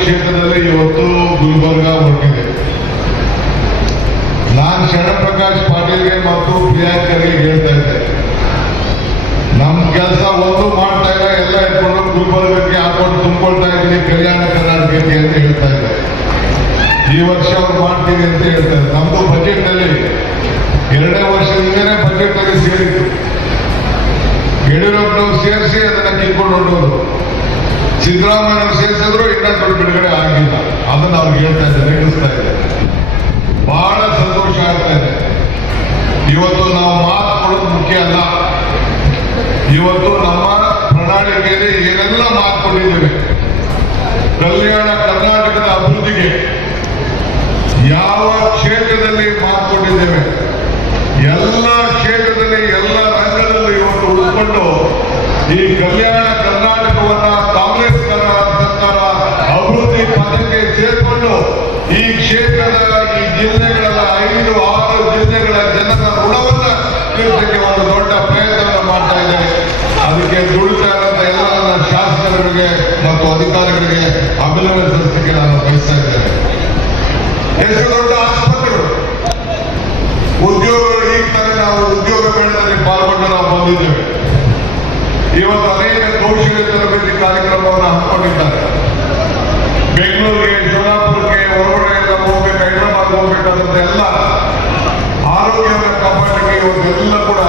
ಕ್ಷೇತ್ರದಲ್ಲಿ ಇವತ್ತು ಗುಲ್ಬರ್ಗ ಹೊರಟಿದೆ ನಾನು ಶರಣಪ್ರಕಾಶ್ ಪಾಟೀಲ್ಗೆ ಮತ್ತು ಪ್ರಿಯಾಂಕರ್ಗೆ ಹೇಳ್ತಾ ಇದ್ದೆ. ನಮ್ ಕೆಲಸ ಒಂದು ಮಾಡ್ತಾ ಇಲ್ಲ, ಎಲ್ಲ ಇಟ್ಕೊಂಡು ಗುಲ್ಬರ್ಗಕ್ಕೆ ಹಾಕೊಂಡು ತುಂಬಿಕೊಳ್ತಾ ಇದ್ದೀನಿ, ಕಲ್ಯಾಣ ಕರ್ನಾಟಕಕ್ಕೆ ಅಂತ ಹೇಳ್ತಾ ಇದ್ದೆ. ಈ ವರ್ಷ ಅವ್ರು ಮಾಡ್ತೀವಿ ಅಂತ ಹೇಳ್ತಾರೆ ನಮ್ದು ಬಜೆಟ್ನಲ್ಲಿ ಎರಡನೇ ವರ್ಷದಿಂದನೇ ಬಜೆಟ್ನಲ್ಲಿ ಸೇರಿತ್ತು. ಯಡಿಯೂರಪ್ಪನವ್ರು ಸೇರಿಸಿ ಅದನ್ನ ಕಿತ್ಕೊಂಡು ಹೊರಟೋದು ಸಿದ್ದರಾಮಯ್ಯ ಸೇರಿಸಿದ್ರು ಇನ್ನೊಂದು ಬಿಡುಗಡೆ ಆಗಿಲ್ಲ. ಅದನ್ನ ಅವ್ರಿಗೆ ಹೇಳ್ತಾ ಇದ್ದಾರೆ ನಡೆಸ್ತಾ ಇದ್ದಾರೆ. ಬಹಳ ಸಂತೋಷ ಆಗ್ತಾ ಇದೆ. ಇವತ್ತು ನಾವು ಮಾತು ಕೊಡೋದು ಮುಖ್ಯ ಅಲ್ಲ. ಇವತ್ತು ನಮ್ಮ ಪ್ರಣಾಳಿಕೆಯಲ್ಲಿ ಏನೆಲ್ಲ ಮಾತು ಕೊಟ್ಟಿದ್ದೇವೆ ಕಲ್ಯಾಣ ಕರ್ನಾಟಕದ ಅಭಿವೃದ್ಧಿಗೆ ಯಾವ ಕ್ಷೇತ್ರದಲ್ಲಿ ಮಾತು ಕೊಟ್ಟಿದ್ದೇವೆ ಎಲ್ಲ ಕ್ಷೇತ್ರದಲ್ಲಿ, ಎಲ್ಲ ರಂಗದಲ್ಲಿ ಇವತ್ತು ಉಳ್ಕೊಂಡು ಈ ಕಲ್ಯಾಣ ತಾನೇ ನಾವು ಉದ್ಯೋಗ ಮೇಳದಲ್ಲಿ ಪಾಲ್ಗೊಂಡು ನಾವು ಬಂದಿದ್ದೇವೆ. ಇವತ್ತು ಅನೇಕ ಕೌಶಲ್ಯ ತರಬೇತಿ ಕಾರ್ಯಕ್ರಮವನ್ನು ಹಮ್ಮಿಕೊಂಡಿದ್ದಾರೆ. ಬೆಂಗಳೂರಿಗೆ, ಸೋಲಾಪುರಕ್ಕೆ, ಹೊರಗಡೆ ಎಲ್ಲ ಹೋಗ್ಬೇಕು ಹೈದರಾಬಾದ್ ಎಲ್ಲ ಆರೋಗ್ಯವನ್ನು ಕಾಪಾಡಲಿಕ್ಕೆ ಇವತ್ತೆಲ್ಲ ಕೂಡ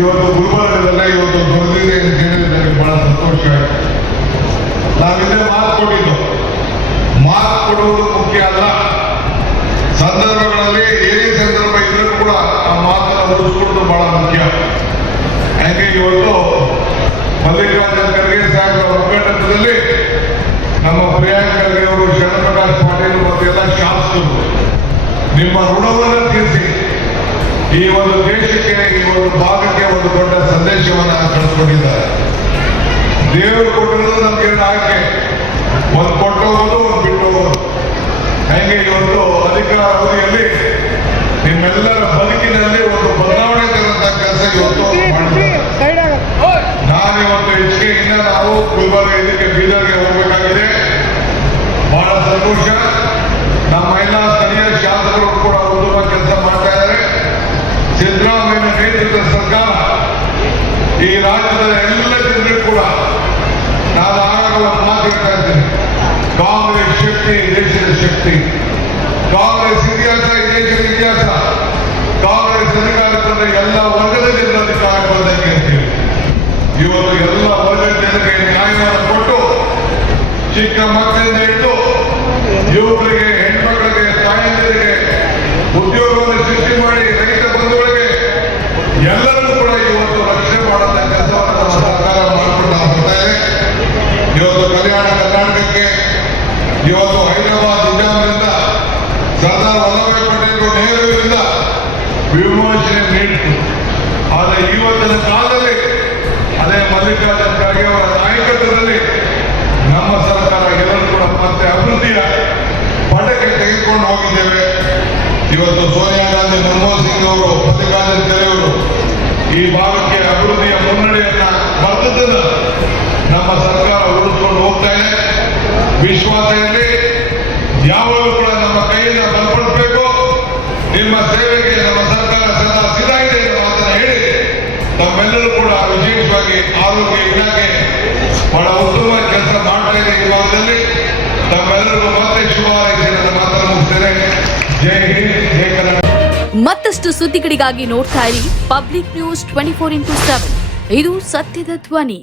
ಇವತ್ತು ಗುಲ್ಬರ್ಗದಲ್ಲೇ ಇವತ್ತು ದೊರೆತಿದೆ ಅಂತ ಹೇಳಿದ್ರೆ ಬಹಳ ಸಂತೋಷ ನಾವಿಲ್ಲೇ ಮಾತು ಕೊಟ್ಟಿದ್ದು. ಮಾತು ಕೊಡುವುದು ಮುಖ್ಯ ಅಲ್ಲ. ಸಂದರ್ಭಗಳಲ್ಲಿ ಏನೇ ಸಂದರ್ಭ ಇದ್ರೂ ಕೂಡ ಆ ಮಾತನ್ನು ಉಳಿಸ್ಕೊಳ್ಳೋದು ಬಹಳ ಮುಖ್ಯ. ಹಾಗೆ ಇವತ್ತು ಮಲ್ಲಿಕಾರ್ಜುನ ಖರ್ಗೆ ಸಾಹೇಬರ ಮುಖಂಡತ್ವದಲ್ಲಿ ನಮ್ಮ ಪ್ರಿಯಾಂಕ ಖರ್ಗೆ ಅವರು ಶರಣಪ್ರಕಾಶ್ ಪಾಟೀಲ್ ಮತ್ತು ಎಲ್ಲ ಶಾಸಕರು ನಿಮ್ಮ ಋಣವನ್ನು ತೀರಿಸಿ ಈ ಒಂದು ದೇಶಕ್ಕೆ, ಈ ಒಂದು ಭಾಗಕ್ಕೆ ಒಂದು ದೊಡ್ಡ ಸಂದೇಶವನ್ನು ಕಳಿಸ್ಕೊಂಡಿದ್ದಾರೆ. ದೇವರು ಕೊಟ್ಟಿರೋದು ನಮ್ಗೆ ಆಯ್ಕೆ ಒಂದು ಕೊಟ್ಟು ಹೋಗೋದು ಒಂದು ಬಿಟ್ಟು ಹೋಗೋದು ಹೆಂಗೆ ಇವತ್ತು ಅವಧಿಯಲ್ಲಿ ನಿಮ್ಮೆಲ್ಲರ ಬದುಕಿನಲ್ಲಿ ಒಂದು ಬದಲಾವಣೆ ತರುವಂತಹ ಕೆಲಸ ಇವತ್ತು ನಾನಿವತ್ತು ನಾನು ಇವತ್ತು ಹೆಚ್ಚಿಗೆಯಿಂದ ನಾವು ಗುಲ್ಬರ್ಗ ಇದಕ್ಕೆ ಬೀದರ್ಗೆ ಹೋಗಬೇಕಾಗಿದೆ. ಬಹಳ ಸಂತೋಷ. ನಮ್ಮ ಎಲ್ಲ ಸ್ಥಳೀಯ ಶಾಸಕರು ಕೂಡ ಉತ್ತಮ ಕೆಲಸ ಮಾಡ್ತಾ ಇದ್ದಾರೆ. ಸಿದ್ದರಾಮಯ್ಯ ನೇತೃತ್ವದ ಸರ್ಕಾರ ಈ ರಾಜ್ಯದ ಎಲ್ಲ ಜನರು ಕೂಡ ನಾನು ಆಗಾಗ ಮಾತಾಡ್ತಾ ಮಾತು ಹೇಳ್ತಾ ಇದ್ದೀನಿ ಕಾಂಗ್ರೆಸ್ ಶಕ್ತಿ ದೇಶದ ಶಕ್ತಿ. ಕಾಂಗ್ರೆಸ್ ಇತಿಹಾಸ ದೇಶದ ಇತಿಹಾಸ. ಕಾಂಗ್ರೆಸ್ ಬಂದ್ರೆ ಎಲ್ಲ ವರ್ಗದ ಜನರ ಅಧಿಕಾರ ಬಂದಂಗೆ ಇವತ್ತು ಎಲ್ಲ ವರ್ಗದ ಜನರಿಗೆ ನ್ಯಾಯವನ್ನು ಕೊಟ್ಟು, ಚಿಕ್ಕ ಮಕ್ಕಳಿಂದ ಹಿಡಿದು ಯುವಕರಿಗೆ ಹೆಣ್ಮಕ್ಕಳಿಗೆ ತಾಯಂದಿರಿಗೆ, ಉದ್ಯೋಗವನ್ನು ಸೃಷ್ಟಿ ಮಾಡಿ ರೈತ ಬಂಧುಗಳಿಗೆ ಎಲ್ಲರನ್ನೂ ಕೂಡ ಇವತ್ತು ರಕ್ಷಣೆ ಮಾಡುವಂತ ಸರ್ಕಾರ ಮಾಡಿಕೊಂಡು ಇದೆ ಇವತ್ತು ಕಲ್ಯಾಣ ಕರ್ನಾಟಕಕ್ಕೆ, ಇವತ್ತು ಹೈದರಾಬಾದ್ ಆದರೆ ಕಾಲದಲ್ಲಿ, ಅದೇ ಮಲ್ಲಿಕಾರ್ಜುನ ಖರ್ಗೆ ಅವರ ನಾಯಕತ್ವದಲ್ಲಿ ನಮ್ಮ ಸರ್ಕಾರ ಎಲ್ಲರೂ ಕೂಡ ಮತ್ತೆ ಅಭಿವೃದ್ಧಿಯ ಪಟಕ್ಕೆ ತೆಗೆದುಕೊಂಡು ಹೋಗಿದ್ದೇವೆ. ಇವತ್ತು ಸೋನಿಯಾ ಗಾಂಧಿ, ಮನಮೋಹನ್ ಸಿಂಗ್ ಅವರು, ಮಲ್ಲಿಕಾರ್ಜುನ ಖರ್ಗೆ ಈ ಭಾಗಕ್ಕೆ ಅಭಿವೃದ್ಧಿಯ ಮುನ್ನಡೆಯನ್ನ ತಮ್ಮೆಲ್ಲರೂ ಕೂಡ ವಿಶೇಷವಾಗಿ ಆರೋಗ್ಯ ಇಲಾಖೆ ಬಹಳ ಉತ್ತಮ ಕೆಲಸ ಮಾಡ್ತಾ ಇದೆ ಈ ಭಾಗದಲ್ಲಿ. ತಮ್ಮೆಲ್ಲರಿಗೂ ಮತ್ತೆ ಶುಭ ಹಾರೈಸಿ ಮಾತನ್ನು ಮುಗಿಸ್ತೇನೆ. ಜೈ ಹಿಂದ್, ಜೈ ಕನ್ನಡ. ಮತ್ತಷ್ಟು ಸುದ್ದಿಗಳಿಗಾಗಿ ನೋಡ್ತಾ ಇರಿ public news twenty four into seven ಇದು ಸತ್ಯದ ಧ್ವನಿ.